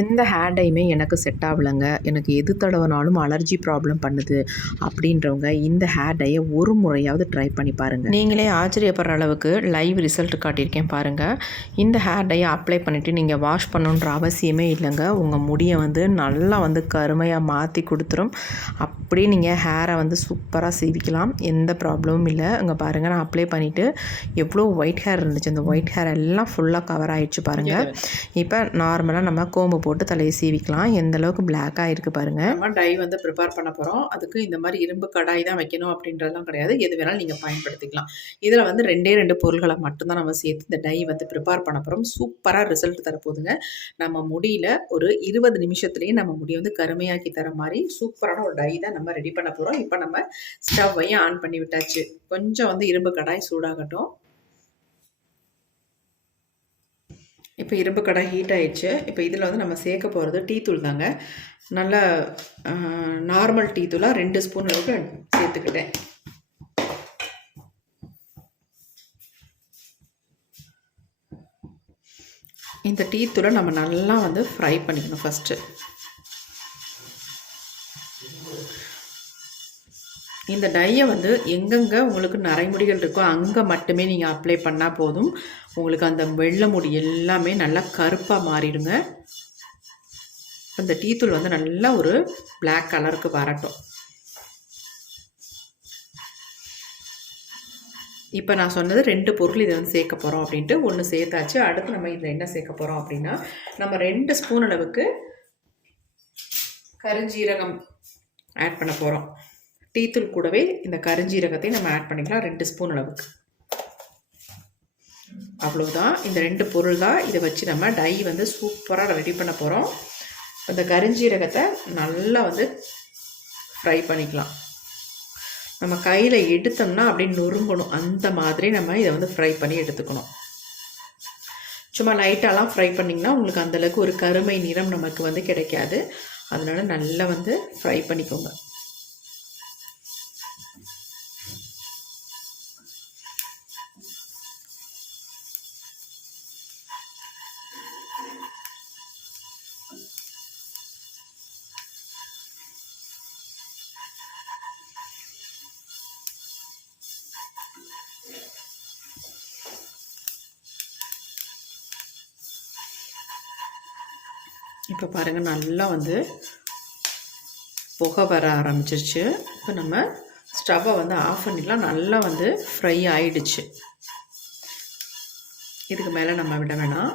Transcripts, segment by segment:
எந்த ஹேர் டையுமே எனக்கு செட் ஆகலைங்க. எனக்கு எது தடவினாலும் அலர்ஜி ப்ராப்ளம் பண்ணுது அப்படின்றவங்க இந்த ஹேர் டையை ஒரு முறையாவது ட்ரை பண்ணி பாருங்கள் நீங்களே ஆச்சரியப்படுற அளவுக்கு லைவ் ரிசல்ட் காட்டியிருக்கேன் பாருங்கள் இந்த ஹேர் டையை அப்ளை பண்ணிவிட்டு நீங்கள் வாஷ் பண்ணணுன்ற அவசியமே இல்லைங்க. உங்கள் முடியை வந்து நல்லா வந்து கருமையாக மாற்றி கொடுத்துரும். அப்படியே நீங்கள் ஹேரை வந்து சூப்பராக சீவிக்கலாம் எந்த ப்ராப்ளமும் இல்லை. இங்கே பாருங்கள் நான் அப்ளை பண்ணிவிட்டு எவ்வளோ ஒயிட் ஹேர் இருந்துச்சு. அந்த ஒயிட் ஹேர் எல்லாம் ஃபுல்லாக கவர் ஆயிடுச்சு பாருங்கள் இப்போ நார்மலாக நம்ம கோம்பு போட்டு தலையை சீவிக்கலாம். எந்த அளவுக்கு பிளாக்காக இருக்குது பாருங்கள் நம்ம டை வந்து ப்ரிப்பேர் பண்ண போகிறோம் அதுக்கு இந்த மாதிரி இரும்பு கடாய் தான் வைக்கணும் அப்படின்றதெல்லாம் கிடையாது. எது வேணாலும் நீங்கள் பயன்படுத்திக்கலாம். இதில் வந்து ரெண்டே ரெண்டு பொருள்களை மட்டும்தான் நம்ம சேர்த்து இந்த டை வந்து ப்ரிப்பேர் பண்ண போகிறோம் சூப்பராக ரிசல்ட் தரப்போகுதுங்க. நம்ம முடியில் ஒரு இருபது நிமிஷத்துலேயே நம்ம முடியை வந்து கருமையாக்கி தர மாதிரி சூப்பரான ஒரு டை தான் நம்ம ரெடி பண்ண போகிறோம் இப்போ நம்ம ஸ்டவ்வையும் ஆன் பண்ணி விட்டாச்சு. கொஞ்சம் வந்து இரும்பு கடாய் சூடாகட்டும். இப்போ இரும்பு கடை ஹீட் ஆயிடுச்சு. இப்போ இதில் வந்து நம்ம சேர்க்க போகிறது டீ தூள் தாங்க. நல்ல நார்மல் டீ தூளாக ரெண்டு ஸ்பூன் அளவுக்கு சேர்த்துக்கிட்டேன். இந்த டீ தூளை நம்ம நல்லா வந்து ஃப்ரை பண்ணிக்கணும் ஃபஸ்ட்டு இந்த டையை வந்து எங்கெங்கே உங்களுக்கு நரைமுடிகள் இருக்கோ அங்கே மட்டுமே நீங்கள் அப்ளை பண்ணால் போதும். உங்களுக்கு அந்த வெள்ளை முடி எல்லாமே நல்லா கருப்பாக மாறிடுங்க. அந்த டீத்தூள் வந்து நல்லா ஒரு பிளாக் கலருக்கு வரட்டும். இப்போ நான் சொன்னது ரெண்டு பொருள் இதை வந்து சேர்க்க போகிறோம் அப்படின்ட்டு ஒன்று சேர்த்தாச்சு. அடுத்து நம்ம இதில் என்ன சேர்க்க போகிறோம் அப்படின்னா நம்ம ரெண்டு ஸ்பூன் அளவுக்கு கருஞ்சீரகம் ஆட் பண்ண போகிறோம் டீத்தூள் கூடவே இந்த கருஞ்சீரகத்தையும் நம்ம ஆட் பண்ணிக்கலாம். ரெண்டு ஸ்பூன் அளவுக்கு. அவ்வளோதான் இந்த ரெண்டு பொருள் தான் இதை வச்சு நம்ம டை வந்து சூப்பராக ரெடி பண்ண போகிறோம் இந்த கருஞ்சீரகத்தை நல்லா வந்து ஃப்ரை பண்ணிக்கலாம். நம்ம கையில் எடுத்தோம்னா அப்படியே நொறுங்கணும். அந்த மாதிரி நம்ம இதை வந்து ஃப்ரை பண்ணி எடுத்துக்கணும். சும்மா லைட்டாலாம் ஃப்ரை பண்ணிங்கன்னா உங்களுக்கு அந்தளவுக்கு ஒரு கருமை நிறம் நமக்கு வந்து கிடைக்காது. அதனால் நல்லா வந்து ஃப்ரை பண்ணிக்கோங்க. இப்போ பாருங்கள் நல்லா வந்து புகை வர ஆரம்பிச்சிருச்சு. இப்போ நம்ம ஸ்டவ்வை வந்து ஆஃப் பண்ணிடலாம் நல்லா வந்து ஃப்ரை ஆயிடுச்சு. இதுக்கு மேலே நம்ம விட வேணாம்.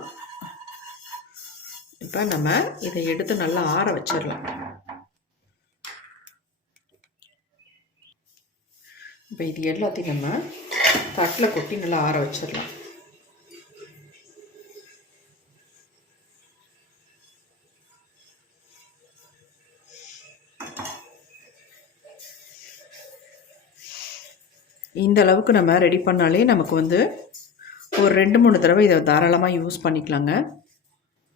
இப்போ நம்ம இதை எடுத்து நல்லா ஆற வச்சிடலாம். இப்போ இது எல்லாத்தையும் நம்ம தட்டில் கொட்டி நல்லா ஆற வச்சிடலாம். இந்த அளவுக்கு நம்ம ரெடி பண்ணாலே நமக்கு வந்து ஒரு ரெண்டு மூணு தடவை இதை தாராளமாக யூஸ் பண்ணிக்கலாங்க.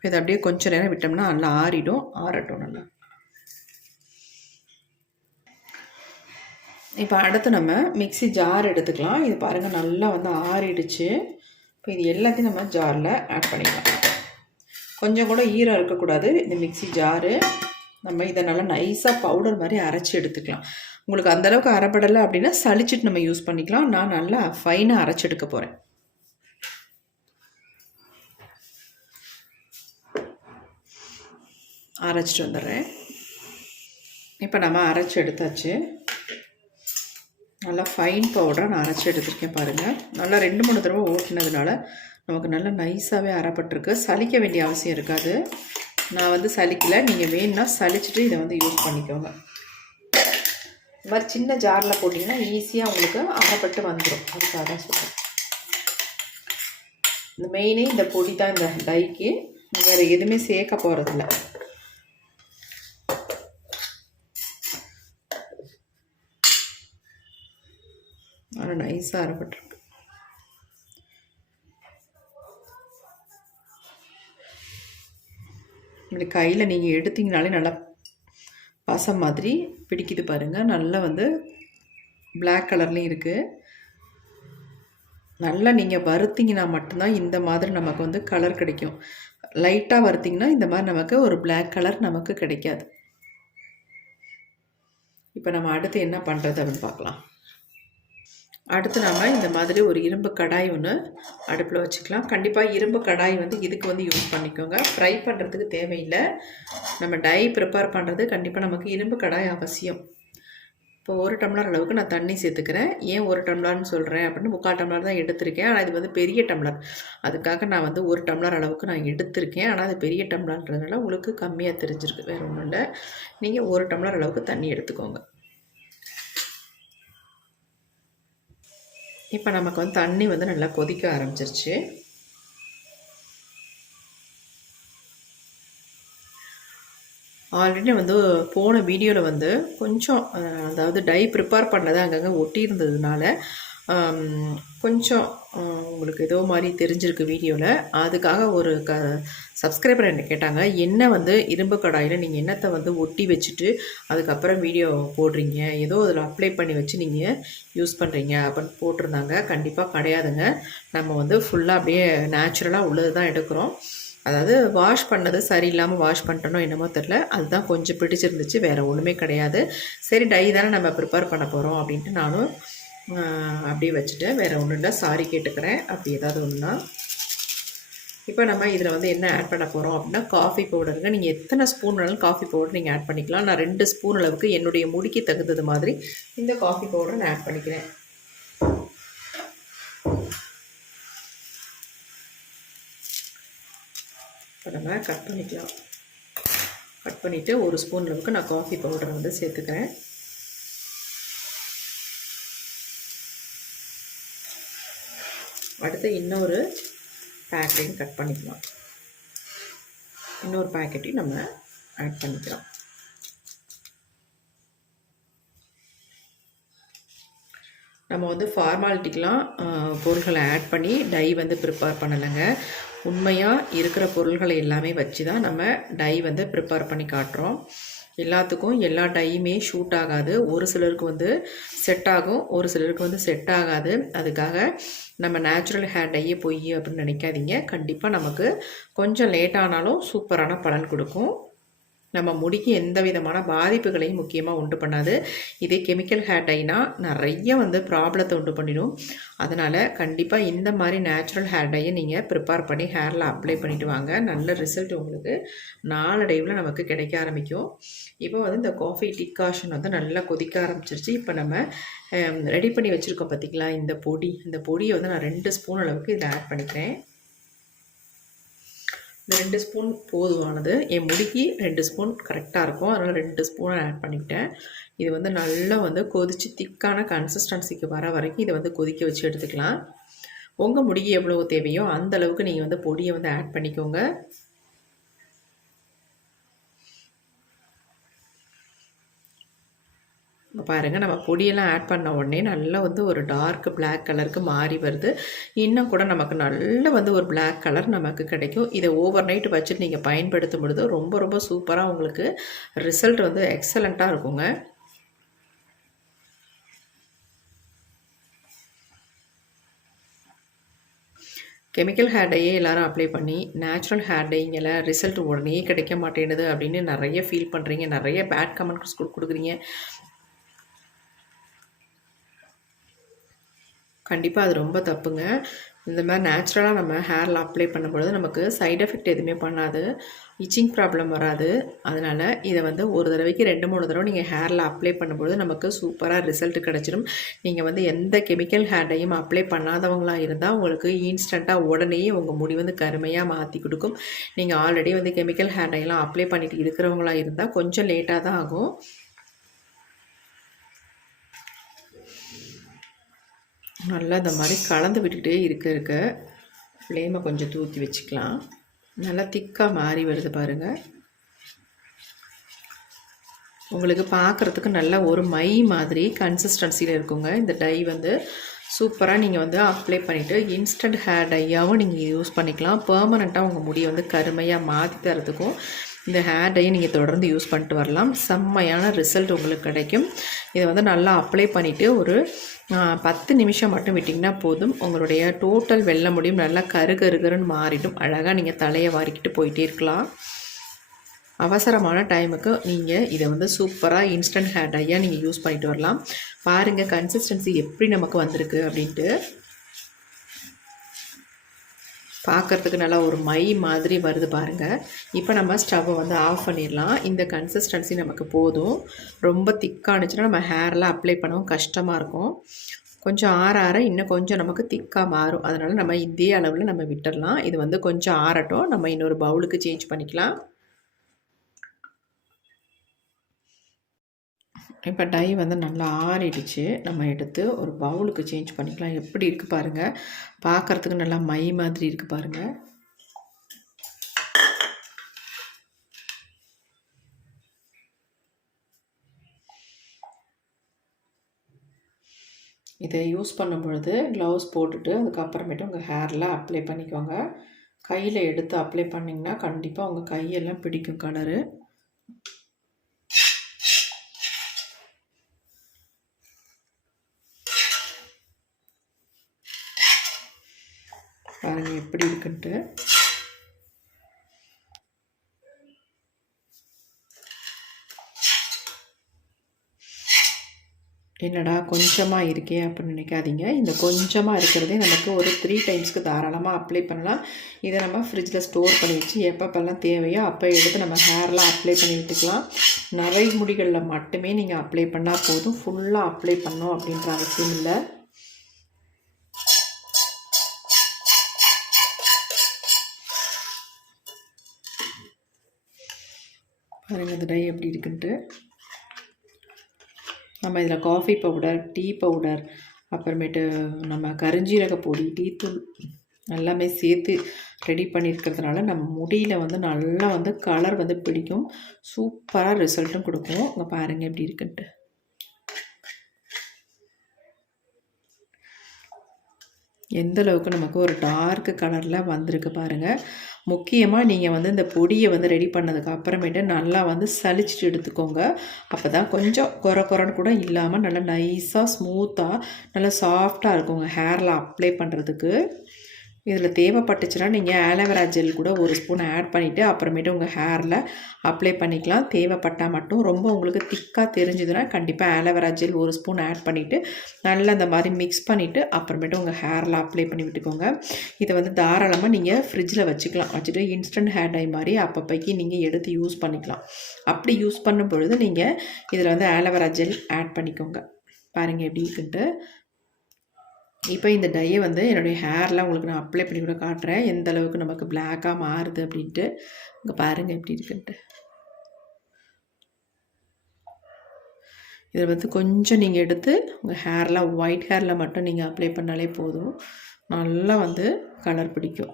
இதை அப்படியே கொஞ்சம் நேரம் விட்டோம்னா நல்லா ஆறிடும் ஆறட்டும் நல்லா. இப்போ அடுத்து நம்ம மிக்சி ஜார் எடுத்துக்கலாம். இது பாருங்கள் நல்லா வந்து ஆறிடுச்சு. இப்போ இது எல்லாத்தையும் நம்ம ஜாரில் ஆட் பண்ணிக்கலாம். கொஞ்சம் கூட ஈரம் இருக்கக்கூடாது இந்த மிக்சி ஜாரு நம்ம இதை நல்லா நைஸாக பவுடர் மாதிரி அரைச்சி எடுத்துக்கலாம். உங்களுக்கு அந்தளவுக்கு அரைப்படலை அப்படின்னா சளிச்சிட்டு நம்ம யூஸ் பண்ணிக்கலாம். நான் நல்லா ஃபைனாக அரைச்செடுக்க போகிறேன் அரைச்சிட்டு வந்துடுறேன். இப்போ நம்ம அரைச்சி எடுத்தாச்சு. நல்லா ஃபைன் பவுடராக நான் அரைச்சி எடுத்திருக்கேன் பாருங்கள் நல்லா ரெண்டு மூணு தடவை ஓட்டினதுனால நமக்கு நல்லா நைஸாகவே அரைப்பட்டிருக்கு. சலிக்க வேண்டிய அவசியம் இருக்காது. நான் வந்து சலிக்கலை நீங்கள் வேணும்னா சலிச்சுட்டு இதை வந்து யூஸ் பண்ணிக்கோங்க. இந்த மாதிரி சின்ன ஜாரில் போட்டிங்கன்னா ஈஸியாக உங்களுக்கு அகப்பட்டு வந்துடும் அதுக்காக தான் சொல்கிறேன் இந்த மெயினே இந்த பொடி தான் இந்த டைக்கு வேறு எதுவுமே சேர்க்க போகிறதில்ல நல்லா நைஸாக அரைப்பட்டுருக்கு இப்படி கையில் நீங்கள் எடுத்தீங்கனாலே நல்லா பசம் மாதிரி பிடிக்குது பாருங்கள் நல்லா வந்து பிளாக் கலர்லேயும் இருக்குது நல்லா நீங்கள் வருத்திங்கன்னா மட்டும்தான் இந்த மாதிரி நமக்கு வந்து கலர் கிடைக்கும். லைட்டாக வறுத்திங்கன்னா இந்த மாதிரி நமக்கு ஒரு பிளாக் கலர் நமக்கு கிடைக்காது. இப்போ நம்ம அடுத்து என்ன பண்ணுறது அப்படின்னு பார்க்கலாம். அடுத்து நம்ம இந்த மாதிரி ஒரு இரும்பு கடாய் ஒன்று அடுப்பில் வச்சுக்கலாம். கண்டிப்பாக இரும்பு கடாய் வந்து இதுக்கு வந்து யூஸ் பண்ணிக்கோங்க. ஃப்ரை பண்ணுறதுக்கு தேவையில்லை. நம்ம டை ப்ரிப்பேர் பண்ணுறது கண்டிப்பாக நமக்கு இரும்பு கடாய் அவசியம். இப்போ ஒரு டம்ளர் அளவுக்கு நான் தண்ணி சேர்த்துக்கிறேன். ஏன் ஒரு டம்ளர்னு சொல்கிறேன் அப்படின்னு முக்கால் டம்ளர் தான் எடுத்திருக்கேன். ஆனால் இது வந்து பெரிய டம்ளர். அதுக்காக நான் வந்து ஒரு டம்ளர் அளவுக்கு நான் எடுத்திருக்கேன். ஆனால் அது பெரிய டம்ளர்ன்றதுனால உங்களுக்கு கம்மியாக தெரிஞ்சிருக்கு. வேறு ஒன்றும் இல்லை. நீங்கள் ஒரு டம்ளர் அளவுக்கு தண்ணி எடுத்துக்கோங்க. இப்போ நமக்கு வந்து தண்ணி வந்து நல்லா கொதிக்க ஆரம்பிச்சிருச்சு. ஆல்ரெடி வந்து போன வீடியோவில் வந்து கொஞ்சம் அதாவது டை ப்ரிப்பேர் பண்ணதை அங்கங்கே ஒட்டி இருந்ததுனால கொஞ்சம் உங்களுக்கு ஏதோ மாதிரி தெரிஞ்சிருக்கு வீடியோவில் அதுக்காக ஒரு க சப்ஸ்கிரைபர் என்ன கேட்டாங்க என்ன வந்து இரும்பு கடாயில் நீங்கள் என்னத்தை வந்து ஒட்டி வச்சுட்டு அதுக்கப்புறம் வீடியோ போடுறீங்க? ஏதோ அதில் அப்ளை பண்ணி வச்சு நீங்கள் யூஸ் பண்ணுறீங்க அப்படின்னு போட்டிருந்தாங்க. கண்டிப்பாக கிடையாதுங்க. நம்ம வந்து ஃபுல்லாக அப்படியே நேச்சுரலாக உள்ளது தான் எடுக்கிறோம். அதாவது வாஷ் பண்ணது சரியில்லாமல் வாஷ் பண்ணிட்டனோ என்னமோ தெரில அதுதான் கொஞ்சம் பிடிச்சிருந்துச்சு. வேறு ஒன்றுமே கிடையாது. சரி டை தானே நம்ம ப்ரிப்பேர் பண்ண போகிறோம் அப்படின்ட்டு நானும் அப்படியே வச்சுட்டேன் வேறு ஒன்றும் இல்லை. சாரி கேட்டுக்கிறேன். அப்படி ஏதாவது ஒன்றுனா இப்போ நம்ம இதில் வந்து என்ன ஆட் பண்ண போகிறோம் அப்படின்னா காஃபி பவுடருங்க நீங்கள் எத்தனை ஸ்பூன் வேணாலும் காஃபி பவுடர் நீங்கள் ஆட் பண்ணிக்கலாம். நான் ரெண்டு ஸ்பூன் அளவுக்கு என்னுடைய முடிக்கு தகுந்தது மாதிரி இந்த காஃபி பவுடரை நான் ஆட் பண்ணிக்கிறேன். இப்போ நம்ம கட் பண்ணிக்கலாம். கட் பண்ணிவிட்டு ஒரு ஸ்பூன் அளவுக்கு நான் காஃபி பவுடரை வந்து சேர்த்துக்கிறேன். அடுத்து இன்னொரு பேக்கெட்டையும் கட் பண்ணிக்கலாம். இன்னொரு பேக்கெட்டையும் நம்ம ஆட் பண்ணிக்கலாம். நம்ம வந்து ஃபார்மாலிட்டிக்கெலாம் பொருள்களை ஆட் பண்ணி டை வந்து ப்ரிப்பேர் பண்ணலைங்க. உண்மையாக இருக்கிற பொருள்களை எல்லாமே வச்சு தான் நம்ம டை வந்து ப்ரிப்பேர் பண்ணி காட்டுறோம். எல்லாத்துக்கும் எல்லா டையுமே ஷூட் ஆகாது. ஒரு சிலருக்கு வந்து செட் ஆகும். ஒரு சிலருக்கு வந்து செட் ஆகாது. அதுக்காக நம்ம நேச்சுரல் ஹேர் டையே போய் அப்படின்னு நினைக்காதீங்க. கண்டிப்பாக நமக்கு கொஞ்சம் லேட் ஆனாலும் சூப்பரான பலன் கொடுக்கும். நம்ம முடிக்கு எந்த விதமான பாதிப்புகளையும் முக்கியமாக உண்டு பண்ணாது. இதே கெமிக்கல் ஹேர் டைனா நிறைய வந்து ப்ராப்ளத்தை உண்டு பண்ணிடும். அதனால் கண்டிப்பாக இந்த மாதிரி நேச்சுரல் ஹேர் டையை நீங்கள் ப்ரிப்பேர் பண்ணி ஹேரில் அப்ளை பண்ணிட்டு வாங்க. நல்ல ரிசல்ட் உங்களுக்கு நாளடைவில் நமக்கு கிடைக்க ஆரம்பிக்கும். இப்போ வந்து இந்த காஃபி டிகாஷன் வந்து நல்லா கொதிக்க ஆரம்பிச்சிருச்சு. இப்போ நம்ம ரெடி பண்ணி வச்சுருக்கோம் பார்த்திங்களா இந்த பொடி. இந்த பொடியை வந்து நான் ரெண்டு ஸ்பூன் அளவுக்கு இதை ஆட் பண்ணிக்கிறேன். இந்த ரெண்டு ஸ்பூன் போதுமானது. என் முடிக்கு ரெண்டு ஸ்பூன் கரெக்டாக இருக்கும். அதனால் ரெண்டு ஸ்பூனை ஆட் பண்ணிக்கிட்டேன். இது வந்து நல்லா வந்து கொதித்து திக்கான கன்சிஸ்டன்சிக்கு வர வரைக்கும் இதை வந்து கொதிக்க வச்சு எடுத்துக்கலாம். உங்கள் முடிக்கு எவ்வளோ தேவையோ அந்த அளவுக்கு நீங்கள் வந்து பொடியை வந்து ஆட் பண்ணிக்கோங்க. இப்போ பாருங்கள் நம்ம பொடியெல்லாம் ஆட் பண்ண உடனே நல்லா வந்து ஒரு டார்க் பிளாக் கலருக்கு மாறி வருது. இன்னும் கூட நமக்கு நல்ல வந்து ஒரு பிளாக் கலர் நமக்கு கிடைக்கும். இதை ஓவர் நைட் வச்சுட்டு நீங்கள் பயன்படுத்தும் பொழுது ரொம்ப ரொம்ப சூப்பராக உங்களுக்கு ரிசல்ட் வந்து எக்ஸலண்ட்டாக இருக்குங்க. கெமிக்கல் ஹேர் டையே எல்லாரும் அப்ளை பண்ணி நேச்சுரல் ஹேர் டைங்கில் ரிசல்ட் உடனே கிடைக்க மாட்டேங்குது அப்படின்னு நிறைய ஃபீல் பண்ணுறீங்க நிறைய பேட் கமெண்ட்ஸ் கொடுக்குறீங்க. கண்டிப்பாக அது ரொம்ப தப்புங்க. இந்த மாதிரி நேச்சுரலாக நம்ம ஹேரில் அப்ளை பண்ணும்பொழுது நமக்கு சைடு எஃபெக்ட் எதுவுமே பண்ணாது. இச்சிங் ப்ராப்ளம் வராது. அதனால் இதை வந்து ஒரு தடவைக்கு ரெண்டு மூணு தடவை நீங்கள் ஹேரில் அப்ளை பண்ணும்பொழுது நமக்கு சூப்பராக ரிசல்ட் கிடச்சிடும் நீங்கள் வந்து எந்த கெமிக்கல் ஹேர்டையும் அப்ளை பண்ணாதவங்களாக இருந்தால் உங்களுக்கு இன்ஸ்டண்ட்டாக உடனே உங்கள் முடி வந்து கருமையாக மாற்றி கொடுக்கும். நீங்கள் ஆல்ரெடி வந்து கெமிக்கல் ஹேர் அப்ளை பண்ணிட்டு இருக்கிறவங்களா இருந்தால் கொஞ்சம் லேட்டாக தான் ஆகும். நல்லா இந்த மாதிரி கலந்து விட்டுக்கிட்டே இருக்க இருக்க ஃப்ளேமை கொஞ்சம் தூக்கி வச்சுக்கலாம். நல்லா திக்காக மாறி வருது பாருங்கள் உங்களுக்கு பார்க்குறதுக்கு நல்ல ஒரு மை மாதிரி கன்சிஸ்டன்சியில் இருக்குங்க. இந்த டை வந்து சூப்பராக நீங்கள் வந்து அப்ளை பண்ணிவிட்டு இன்ஸ்டன்ட் ஹேர் டையாகவும் நீங்கள் யூஸ் பண்ணிக்கலாம். பெர்மனெண்ட்டாக உங்கள் முடியை வந்து கருமையாக மாற்றி தரதுக்கும் இந்த ஹேர் டையை நீங்கள் தொடர்ந்து யூஸ் பண்ணிட்டு வரலாம். செம்மையான ரிசல்ட் உங்களுக்கு கிடைக்கும். இதை வந்து நல்லா அப்ளை பண்ணிவிட்டு ஒரு பத்து நிமிஷம் மட்டும் விட்டிங்கன்னா போதும். உங்களுடைய டோட்டல் வெள்ள முடியும். நல்லா கரு கருகருன்னு மாறிடும் அழகாக நீங்கள் தலையை வாரிக்கிட்டு போயிட்டே இருக்கலாம். அவசரமான டைமுக்கு நீங்கள் இதை வந்து சூப்பராக இன்ஸ்டன்ட் ஹேர் டையாக நீங்கள் யூஸ் பண்ணிட்டு வரலாம். பாருங்கள் கன்சிஸ்டன்சி எப்படி நமக்கு வந்திருக்கு அப்படின்ட்டு. பார்க்கறதுக்கு நல்லா ஒரு மை மாதிரி வருது பாருங்கள் இப்போ நம்ம ஸ்டவ்வை வந்து ஆஃப் பண்ணிடலாம். இந்த கன்சிஸ்டன்சி நமக்கு போதும். ரொம்ப திக்கானுச்சுன்னா நம்ம ஹேர்லாம் அப்ளை பண்ணவும் கஷ்டமாக இருக்கும். கொஞ்சம் ஆற ஆற இன்னும் கொஞ்சம் நமக்கு திக்காக மாறும். அதனால் நம்ம இதே அளவில் நம்ம விட்டுடலாம். இது வந்து கொஞ்சம் ஆறட்டும். நம்ம இன்னொரு பவுலுக்கு சேஞ்ச் பண்ணிக்கலாம். இப்போ டை வந்து நல்லா ஆறிடுச்சு. நம்ம எடுத்து ஒரு பவுலுக்கு சேஞ்ச் பண்ணிக்கலாம். எப்படி இருக்குது பாருங்கள் பார்க்குறதுக்கு நல்லா மை மாதிரி இருக்குது பாருங்கள் இதை யூஸ் பண்ணும் பொழுது க்ளவுஸ் போட்டுட்டு அதுக்கப்புறமேட்டு உங்கள் ஹேரில் அப்ளை பண்ணிக்கோங்க. கையில் எடுத்து அப்ளை பண்ணிங்கன்னா கண்டிப்பாக உங்கள் கையெல்லாம் பிடிக்கும் கலரு பாருங்கள் எப்படி இருக்குன்ட்டு. என்னடா கொஞ்சமாக இருக்கே அப்படின்னு நினைக்காதீங்க. இந்த கொஞ்சமாக இருக்கிறதே நமக்கு ஒரு த்ரீ டைம்ஸ்க்கு தாராளமாக அப்ளை பண்ணலாம். இதை நம்ம ஃப்ரிட்ஜில் ஸ்டோர் பண்ணி வச்சு எப்பப்பெல்லாம் தேவையோ அப்போ எடுத்து நம்ம ஹேர்லாம் அப்ளை பண்ணி விட்டுக்கலாம். நரை முடிகளில் மட்டுமே நீங்கள் அப்ளை பண்ணால் போதும். ஃபுல்லாக அப்ளை பண்ணோம் அப்படின்ற அவசியம் இல்லை. பாருங்கள் இந்த டை எப்படி இருக்குன்ட்டு. நம்ம இதில் காஃபி பவுடர் டீ பவுடர் அப்புறமேட்டு நம்ம கருஞ்சீரக பொடி டீத்தூள் எல்லாமே சேர்த்து ரெடி பண்ணியிருக்கிறதுனால நம்ம முடியில் வந்து நல்லா வந்து கலர் வந்து பிடிக்கும். சூப்பராக ரிசல்ட்டும் கொடுக்கும். இங்கே பாருங்கள் எப்படி இருக்குன்ட்டு. எந்த அளவுக்கு நமக்கு ஒரு டார்க் கலரில் வந்திருக்கு பாருங்கள் முக்கியமாக நீங்கள் வந்து இந்த பொடியை வந்து ரெடி பண்ணதுக்கு அப்புறமேட்டு நல்லா வந்து சலிச்சிட்டு எடுத்துக்கோங்க. அப்போ தான் கொஞ்சம் குறை குறைன்னு கூட இல்லாமல் நல்லா நைஸாக ஸ்மூத்தாக நல்லா சாஃப்டாக இருக்குங்க. ஹேரில் அப்ளை பண்ணுறதுக்கு இதில் தேவைப்பட்டுச்சுன்னா நீங்கள் ஆலோவேரா ஜெல் கூட ஒரு ஸ்பூன் ஆட் பண்ணிவிட்டு அப்புறமேட்டு உங்கள் ஹேரில் அப்ளை பண்ணிக்கலாம். தேவைப்பட்டால் மட்டும். ரொம்ப உங்களுக்கு திக்காக தெரிஞ்சுதுன்னா கண்டிப்பாக ஆலோவேரா ஜெல் ஒரு ஸ்பூன் ஆட் பண்ணிவிட்டு நல்லா இந்த மாதிரி மிக்ஸ் பண்ணிவிட்டு அப்புறமேட்டு உங்கள் ஹேரில் அப்ளை பண்ணி விட்டுக்கோங்க. இதை வந்து தாராளமாக நீங்கள் ஃப்ரிட்ஜில் வச்சுக்கலாம். வச்சுட்டு இன்ஸ்டன்ட் ஹேர் டை மாதிரி அப்பப்போக்கி நீங்கள் எடுத்து யூஸ் பண்ணிக்கலாம். அப்படி யூஸ் பண்ணும் பொழுது நீங்கள் இதில் வந்து ஆலோவேரா ஜெல் ஆட் பண்ணிக்கோங்க. பாருங்கள் எப்படி இருக்குன்ட்டு. இப்போ இந்த டையை வந்து என்னுடைய ஹேர்லாம் உங்களுக்கு நான் அப்ளை பண்ணி கூட காட்டுறேன். எந்த அளவுக்கு நமக்கு பிளாக்காக மாறுது அப்படின்ட்டு. இங்கே பாருங்கள் எப்படி இருக்குன்ட்டு. இதில் வந்து கொஞ்சம் நீங்கள் எடுத்து உங்கள் ஹேர்லாம் ஒயிட் ஹேரில் மட்டும் நீங்கள் அப்ளை பண்ணாலே போதும். நல்லா வந்து கலர் பிடிக்கும்.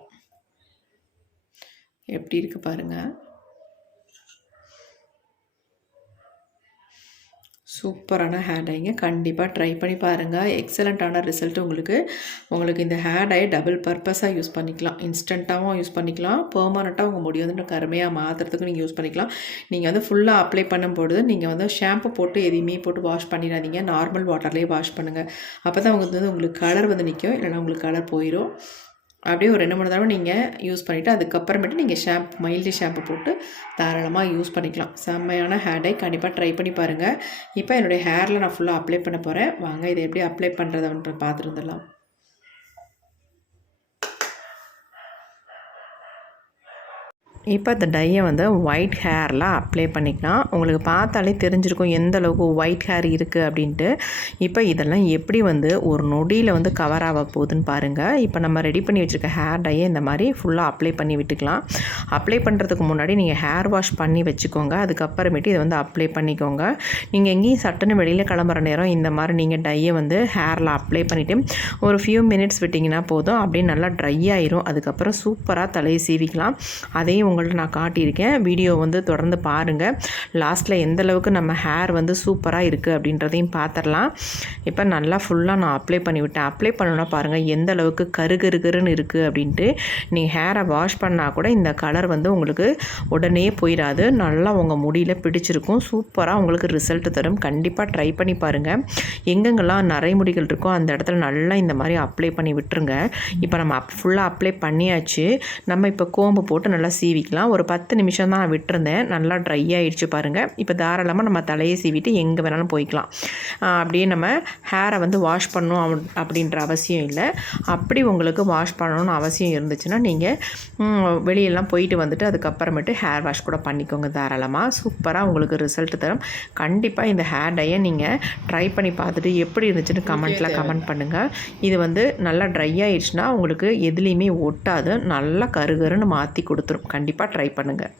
எப்படி இருக்குது பாருங்கள் சூப்பரான ஹேர் டைங்க கண்டிப்பாக ட்ரை பண்ணி பாருங்கள் எக்ஸலண்ட்டான ரிசல்ட் உங்களுக்கு. உங்களுக்கு இந்த ஹேர் டை டபுள் பர்பஸாக யூஸ் பண்ணிக்கலாம். இன்ஸ்டண்ட்டாகவும் யூஸ் பண்ணிக்கலாம். பெர்மனண்ட்டாக உங்கள் முடி வந்து கருமையாக மாற்றுறதுக்கு நீங்கள் யூஸ் பண்ணிக்கலாம். நீங்கள் வந்து ஃபுல்லாக அப்ளை பண்ணும்பொழுது நீங்கள் வந்து ஷாம்பு போட்டு எதையுமே போட்டு வாஷ் பண்ணிடாதீங்க. நார்மல் வாட்டர்லேயே வாஷ் பண்ணுங்கள் அப்போ தான் உங்களுக்கு வந்து உங்களுக்கு கலர் வந்து நிற்கும் இல்லைனா உங்களுக்கு கலர் போயிடும் அப்படியே ஒரு ரெண்டு மூணு தடவை நீங்கள் யூஸ் பண்ணிவிட்டு அதுக்கப்புறமேட்டு நீங்கள் ஷாம்பு மைல்டு ஷாம்பு போட்டு தாராளமாக யூஸ் பண்ணிக்கலாம். செம்மையான ஹேர் டை கண்டிப்பாக ட்ரை பண்ணி பாருங்கள் இப்போ என்னுடைய ஹேரில் நான் ஃபுல்லாக அப்ளை பண்ண போகிறேன் வாங்க இதை எப்படி அப்ளை பண்ணுறதுன்னு பார்த்துருந்துடலாம் இப்போ இந்த டையை வந்து ஒயிட் ஹேரில் அப்ளை பண்ணிக்கலாம். உங்களுக்கு பார்த்தாலே தெரிஞ்சிருக்கும் எந்த அளவுக்கு ஒயிட் ஹேர் இருக்குது அப்படின்ட்டு. இப்போ இதெல்லாம் எப்படி வந்து ஒரு நொடியில் வந்து கவர் ஆக போகுதுன்னு பாருங்கள் இப்போ நம்ம ரெடி பண்ணி வச்சுருக்க ஹேர் டையை இந்த மாதிரி ஃபுல்லாக அப்ளை பண்ணி விட்டுக்கலாம். அப்ளை பண்ணுறதுக்கு முன்னாடி நீங்கள் ஹேர் வாஷ் பண்ணி வச்சுக்கோங்க. அதுக்கப்புறமேட்டு இதை வந்து அப்ளை பண்ணிக்கோங்க. நீங்கள் எங்கேயும் சட்டுன்னு வெளியில் கிளம்புற நேரம் இந்த மாதிரி நீங்கள் டையை வந்து ஹேரில் அப்ளை பண்ணிவிட்டு ஒரு ஃபியூ மினிட்ஸ் விட்டிங்கன்னா போதும். அப்படியே நல்லா ட்ரை ஆயிரும். அதுக்கப்புறம் சூப்பராக தலையை சீவிக்கலாம். அதையும் உங்கள்கிட்ட நான் காட்டியிருக்கேன். வீடியோ வந்து தொடர்ந்து பாருங்கள் லாஸ்ட்டில் எந்த அளவுக்கு நம்ம ஹேர் வந்து சூப்பராக இருக்குது அப்படின்றதையும் பார்த்துடலாம் இப்போ நல்லா ஃபுல்லாக நான் அப்ளை பண்ணி விட்டேன். அப்ளை பண்ணணும்னா பாருங்கள் எந்த அளவுக்கு கரு கருகருன்னு இருக்குது அப்படின்ட்டு. நீங்கள் ஹேரை வாஷ் பண்ணால் கூட இந்த கலர் வந்து உங்களுக்கு உடனே போயிடாது நல்லா உங்கள் முடியில் பிடிச்சிருக்கும். சூப்பராக உங்களுக்கு ரிசல்ட் தரும். கண்டிப்பாக ட்ரை பண்ணி பாருங்கள் எங்கெங்கெல்லாம் நரைமுடிகள் இருக்கோ அந்த இடத்துல நல்லா இந்த மாதிரி அப்ளை பண்ணி விட்டுருங்க. இப்போ நம்ம அப் ஃபுல்லாக அப்ளை பண்ணியாச்சு. நம்ம இப்போ கோம்பு போட்டு நல்லா சீவிக்கலாம். ஒரு பத்து நிமிஷம் தான் நான் விட்டுருந்தேன். நல்லா ட்ரை ஆயிடுச்சு பாருங்கள் இப்போ தாராளமாக நம்ம தலையை சீவிட்டு எங்கே வேணாலும் போய்க்கலாம். அப்படியே நம்ம ஹேரை வந்து வாஷ் பண்ணணும் அப்ப- அப்படின்ற அவசியம் இல்லை. அப்படி உங்களுக்கு வாஷ் பண்ணணும்னு அவசியம் இருந்துச்சுன்னா நீங்கள் வெளியெல்லாம் போயிட்டு வந்துட்டு அதுக்கப்புறமேட்டு ஹேர் வாஷ் கூட பண்ணிக்கோங்க தாராளமாக சூப்பராக உங்களுக்கு ரிசல்ட் தரும். கண்டிப்பாக இந்த ஹேர் டையை நீங்கள் ட்ரை பண்ணி பார்த்துட்டு எப்படி இருந்துச்சுன்னு கமெண்ட்டில் கமெண்ட் பண்ணுங்கள் இது வந்து நல்லா ட்ரை ஆயிடுச்சுன்னா உங்களுக்கு எதுலேயுமே ஒட்டாது. நல்லா கருகருன்னு மாற்றி கொடுத்துரும். கண்டிப்பாக ட்ரை பண்ணுங்கள்